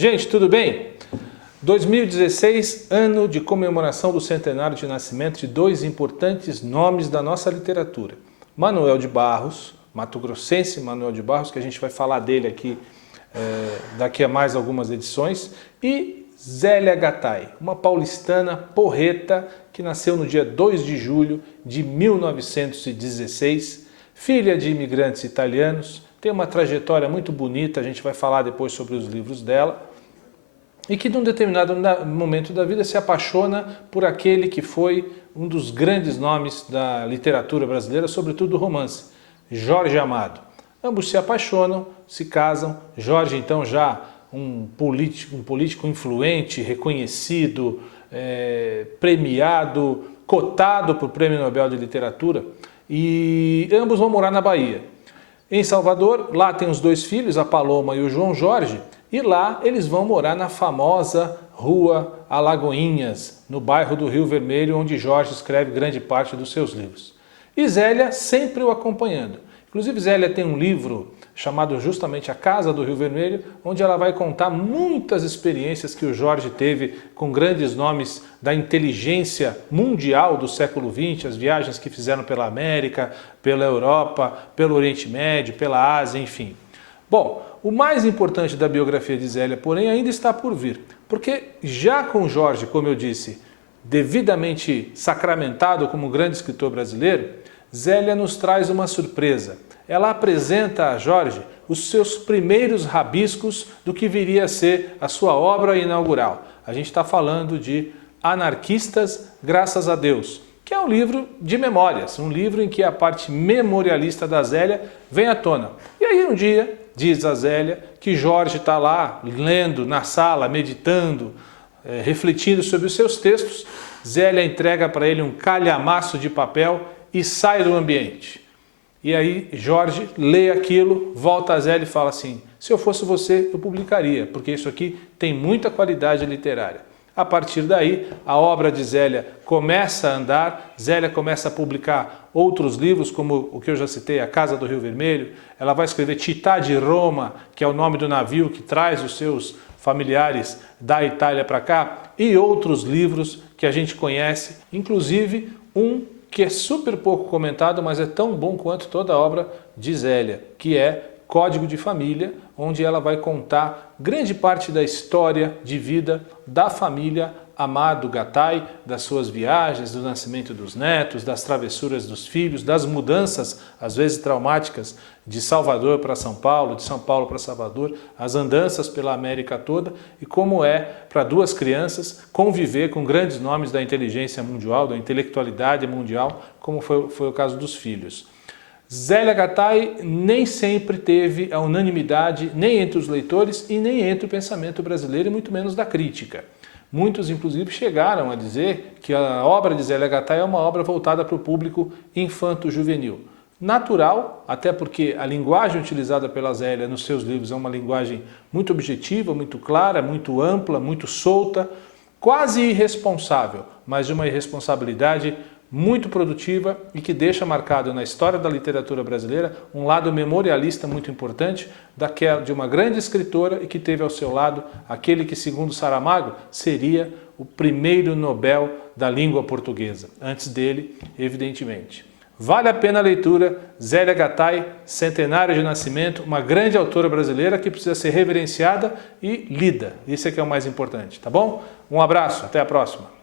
Gente, tudo bem? 2016, ano de comemoração do centenário de nascimento de dois importantes nomes da nossa literatura. Manuel de Barros, mato-grossense Manuel de Barros, que a gente vai falar dele aqui daqui a mais algumas edições, e Zélia Gattai, uma paulistana porreta que nasceu no dia 2 de julho de 1916, filha de imigrantes italianos, tem uma trajetória muito bonita, a gente vai falar depois sobre os livros dela, e que num determinado momento da vida se apaixona por aquele que foi um dos grandes nomes da literatura brasileira, sobretudo do romance, Jorge Amado. Ambos se apaixonam, se casam, Jorge então já um político influente, reconhecido, premiado, cotado para o Prêmio Nobel de Literatura, e ambos vão morar na Bahia. Em Salvador, lá tem os dois filhos, a Paloma e o João Jorge, e lá eles vão morar na famosa Rua Alagoinhas, no bairro do Rio Vermelho, onde Jorge escreve grande parte dos seus livros. E Zélia sempre o acompanhando. Inclusive Zélia tem um livro chamado justamente A Casa do Rio Vermelho, onde ela vai contar muitas experiências que o Jorge teve com grandes nomes da inteligência mundial do século XX, as viagens que fizeram pela América, pela Europa, pelo Oriente Médio, pela Ásia, enfim. Bom, o mais importante da biografia de Zélia, porém, ainda está por vir, porque já com Jorge, como eu disse, devidamente sacramentado como um grande escritor brasileiro, Zélia nos traz uma surpresa. Ela apresenta a Jorge os seus primeiros rabiscos do que viria a ser a sua obra inaugural. A gente está falando de Anarquistas, Graças a Deus, que é um livro de memórias, um livro em que a parte memorialista da Zélia vem à tona. E aí um dia, diz a Zélia, que Jorge está lá lendo na sala, meditando, refletindo sobre os seus textos, Zélia entrega para ele um calhamaço de papel e sai do ambiente. E aí Jorge lê aquilo, volta a Zélia e fala assim: se eu fosse você, eu publicaria, porque isso aqui tem muita qualidade literária. A partir daí, a obra de Zélia começa a andar, Zélia começa a publicar outros livros, como o que eu já citei, A Casa do Rio Vermelho. Ela vai escrever Città di Roma, que é o nome do navio que traz os seus familiares da Itália para cá, e outros livros que a gente conhece, inclusive um que é super pouco comentado, mas é tão bom quanto toda a obra de Zélia, que é Código de Família, onde ela vai contar grande parte da história de vida da família Amado Gattai, das suas viagens, do nascimento dos netos, das travessuras dos filhos, das mudanças, às vezes traumáticas, de Salvador para São Paulo, de São Paulo para Salvador, as andanças pela América toda e como é para duas crianças conviver com grandes nomes da inteligência mundial, da intelectualidade mundial, como foi o caso dos filhos. Zélia Gattai nem sempre teve a unanimidade nem entre os leitores e nem entre o pensamento brasileiro e muito menos da crítica. Muitos, inclusive, chegaram a dizer que a obra de Zélia Gattai é uma obra voltada para o público infanto-juvenil. Natural, até porque a linguagem utilizada pela Zélia nos seus livros é uma linguagem muito objetiva, muito clara, muito ampla, muito solta, quase irresponsável, mas de uma irresponsabilidade muito produtiva e que deixa marcado na história da literatura brasileira um lado memorialista muito importante de uma grande escritora e que teve ao seu lado aquele que, segundo Saramago, seria o primeiro Nobel da língua portuguesa. Antes dele, evidentemente. Vale a pena a leitura, Zélia Gattai, centenário de nascimento, uma grande autora brasileira que precisa ser reverenciada e lida. Isso é que é o mais importante, tá bom? Um abraço, até a próxima.